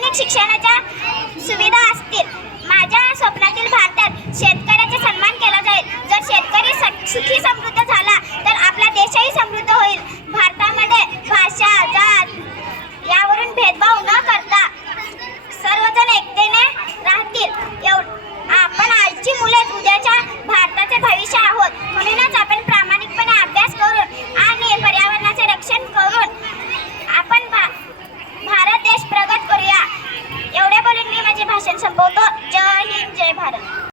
सार्वजनिक शिक्षणाच्या सुविधा असतील. माझ्या स्वप्नातील भारतात शेतकऱ्याचा सन्मान केला जाईल. जर शेतकरी सुखी समृद्ध झाला तर आपला देशही समृद्ध होईल. भारतामध्ये भाषा, जात यावरून भेदभाव न